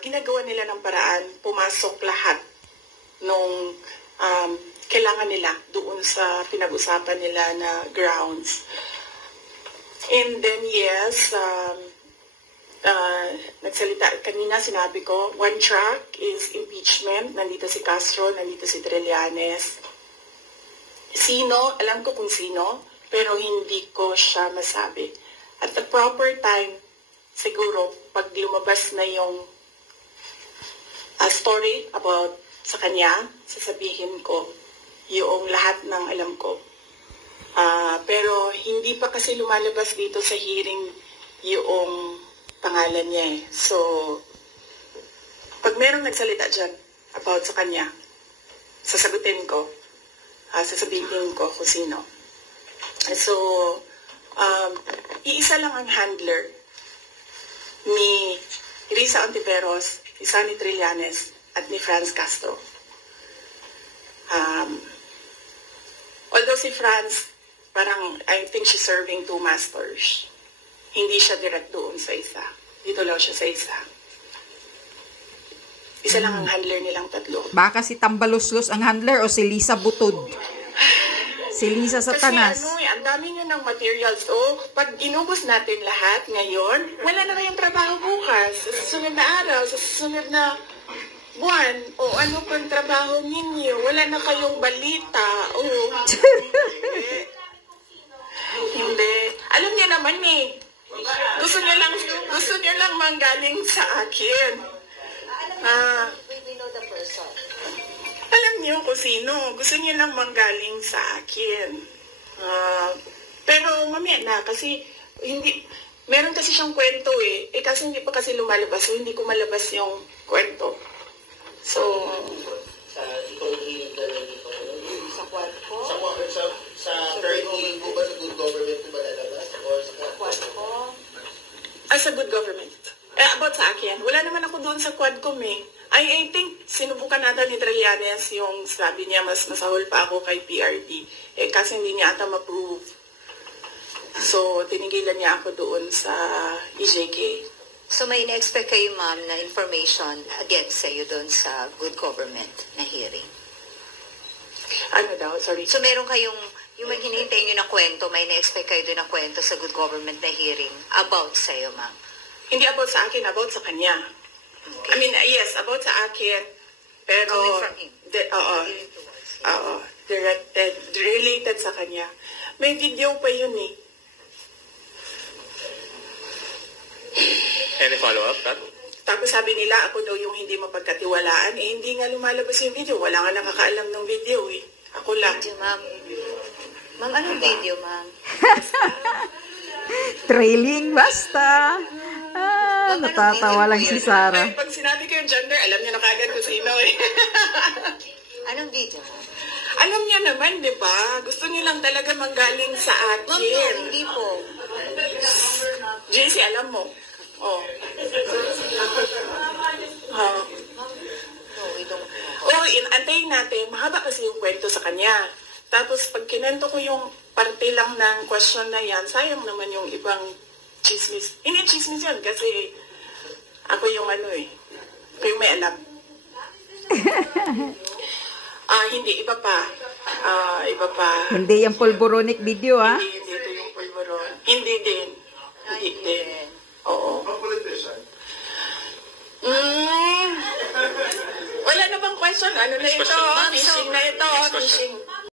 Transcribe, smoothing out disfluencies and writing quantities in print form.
ginagawa nila ng paraan, pumasok lahat nung kailangan nila doon sa pinag-usapan nila na grounds. And then yes, nagsalita, kanina sinabi ko, one track is impeachment. Nandito si Castro, nandito si Trillanes. Sino? Alam ko kung sino, pero hindi ko siya masabi. At the proper time, siguro, pag lumabas na yung story about sa kanya, sasabihin ko yung lahat ng alam ko. Pero hindi pa kasi lumalabas dito sa hearing yung pangalan niya eh. So, pag merong nagsalita dyan about sa kanya, sasagutin ko, sasabihin ko kung sino. So, iisa lang ang handler ni Risa Ontiveros, ni Sonny Trillanes, at ni Franz Castro. Although si Franz, parang, I think she's serving two masters. Hindi siya direct doon sa isa. Dito lang siya sa isa. Isa lang ang handler nilang tatlo. Baka si Tambaluslos ang handler o si Lisa Butod? Si Lisa Satanas. Kasi ang dami nyo ng materials. So, pag inubos natin lahat ngayon, wala na kayong trabaho bukas. Sa susunod na araw, sa susunod na buwan, o ano pang trabaho ninyo, wala na kayong balita. O, hindi. Alam niyo naman eh. Gusto niyo lang manggaling sa akin. We know the person. Alam niyo kung sino. Gusto niyo lang manggaling sa akin. Pero mamaya na kasi hindi, meron kasi siyang kwento eh. Kasi hindi pa kasi lumalabas. So hindi ko malabas yung kwento. So, Sa kwarto? Sa 30 po ba sa good government po ba lalabas? Or sa Kwarto? sa good government. About sa akin, wala naman ako doon sa Quadcom eh. I think sinubukan natin ni Trillanes yung sabi niya mas masahol pa ako kay PRD. Kasi hindi niya ata ma-prove. So, tinigilan niya ako doon sa EJK. So may in-expect kayo, ma'am, na information against sa'yo doon sa good government na hearing? Ano daw? Sorry. So meron kayong, yung hinihintay nyo na kwento, may in-expect kayo doon na kwento sa good government na hearing about sa'yo, ma'am? Hindi about sa akin, about sa kanya. Okay. I mean, yes, about sa akin. Pero, Coming from him? Oo. Directed, related sa kanya. May video pa yun eh. Any follow-up, Kat? Tapos sabi nila, ako daw yung hindi mapagkatiwalaan. Hindi nga lumalabas yung video. Wala nga nakakaalam ng video eh. Ako lang. Video, ma'am. Ma'am, anong video, ma'am? Trailing basta. Natatawa lang si Sarah. Pag sinabi ko yung gender, alam niya na kagad kung sino eh. Anong video, ma'am? Alam niya naman, di ba? Gusto niyo lang talaga manggaling sa Ma'am, akin. hindi po. JC, alam mo. Oh. No, we don't know. Antayin natin. Mahaba kasi yung kwento sa kanya. Tapos pag kinento ko yung parte lang ng question na yan, sayang naman yung ibang chismis. Hindi chismis yun kasi ako yung ano eh. Ako yung may alam. Hindi. Iba pa. Iba pa. Hindi yung pulboronic video, ha? Hindi ito yung pulveron. Hindi din. Hindi din. Oo. Wala na bang question? Ano na ito? question. Fishing na ito. Next question. Fishing.